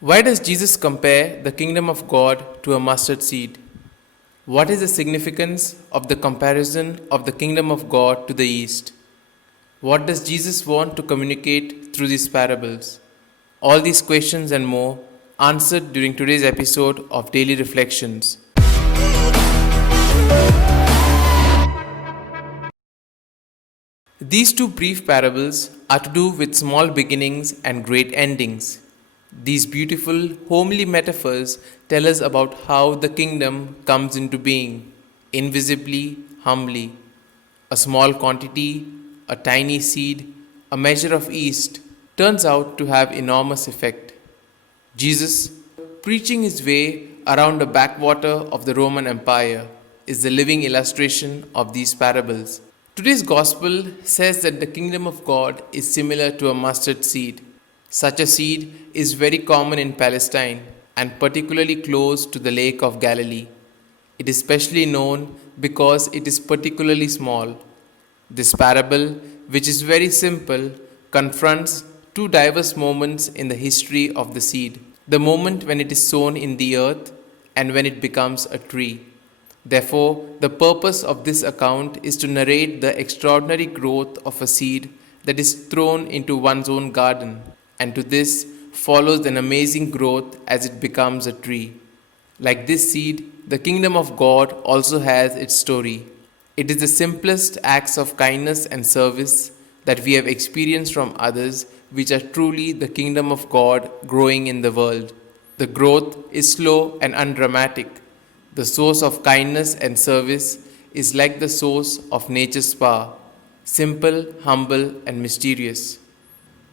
Why does Jesus compare the kingdom of God to a mustard seed? What is the significance of the comparison of the kingdom of God to the East? What does Jesus want to communicate through these parables? All these questions and more answered during today's episode of Daily Reflections. These two brief parables are to do with small beginnings and great endings. These beautiful, homely metaphors tell us about how the kingdom comes into being, invisibly, humbly. A small quantity, a tiny seed, a measure of yeast turns out to have enormous effect. Jesus, preaching his way around a backwater of the Roman Empire, is the living illustration of these parables. Today's gospel says that the kingdom of God is similar to a mustard seed. Such a seed is very common in Palestine and particularly close to the Lake of Galilee. It is specially known because it is particularly small. This parable, which is very simple, confronts two diverse moments in the history of the seed: the moment when it is sown in the earth and when it becomes a tree. Therefore, the purpose of this account is to narrate the extraordinary growth of a seed that is thrown into one's own garden, and to this follows an amazing growth as it becomes a tree. Like this seed, the kingdom of God also has its story. It is the simplest acts of kindness and service that we have experienced from others which are truly the kingdom of God growing in the world. The growth is slow and undramatic. The source of kindness and service is like the source of nature's power, simple, humble, and mysterious.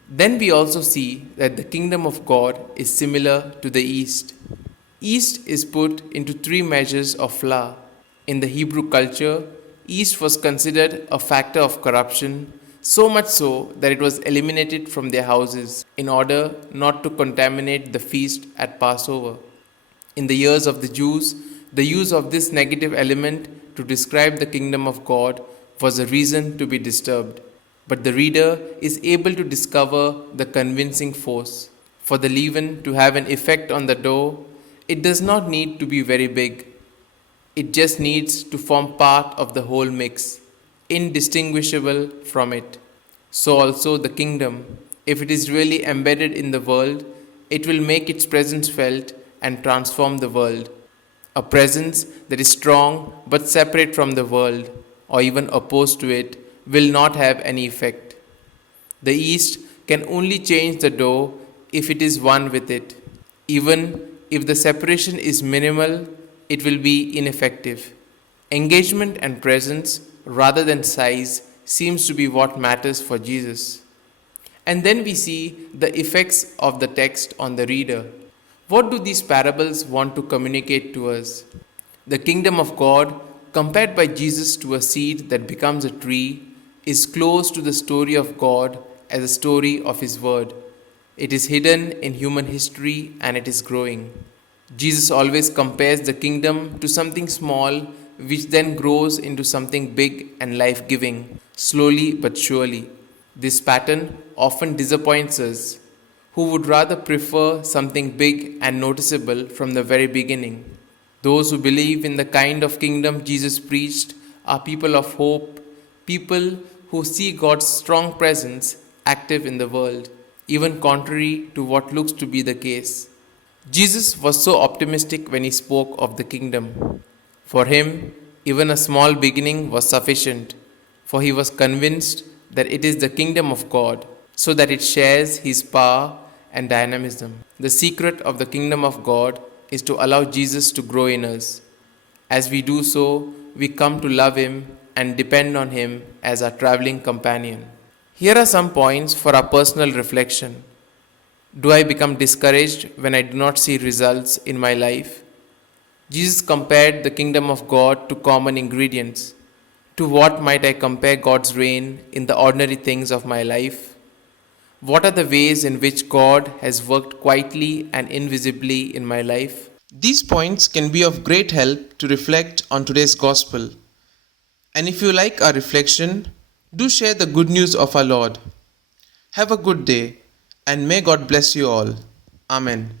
Then we also see that the kingdom of God is similar to the East. Yeast is put into three measures of flour. In the Hebrew culture, yeast was considered a factor of corruption, so much so that it was eliminated from their houses in order not to contaminate the feast at Passover. In the years of the Jews, the use of this negative element to describe the kingdom of God was a reason to be disturbed. But the reader is able to discover the convincing force. For the leaven to have an effect on the dough, it does not need to be very big. It just needs to form part of the whole mix, indistinguishable from it. So also the kingdom, if it is really embedded in the world, it will make its presence felt and transform the world. A presence that is strong but separate from the world, or even opposed to it, will not have any effect. The yeast can only change the dough if it is one with it. Even if the separation is minimal, it will be ineffective. Engagement and presence, rather than size, seems to be what matters for Jesus. And then we see the effects of the text on the reader. What do these parables want to communicate to us? The kingdom of God, compared by Jesus to a seed that becomes a tree, is close to the story of God as a story of His Word. It is hidden in human history and it is growing. Jesus always compares the kingdom to something small, which then grows into something big and life giving, slowly but surely. This pattern often disappoints us, who would rather prefer something big and noticeable from the very beginning. Those who believe in the kind of kingdom Jesus preached are people of hope, people who see God's strong presence active in the world, even contrary to what looks to be the case. Jesus was so optimistic when he spoke of the kingdom. For him, even a small beginning was sufficient, for he was convinced that it is the kingdom of God, so that it shares his power and dynamism. The secret of the kingdom of God is to allow Jesus to grow in us. As we do so, we come to love him and depend on him as our traveling companion. Here are some points for our personal reflection. Do I become discouraged when I do not see results in my life? Jesus compared the kingdom of God to common ingredients. To what might I compare God's reign in the ordinary things of my life? What are the ways in which God has worked quietly and invisibly in my life? These points can be of great help to reflect on today's gospel. And if you like our reflection, do share the good news of our Lord. Have a good day, and may God bless you all. Amen.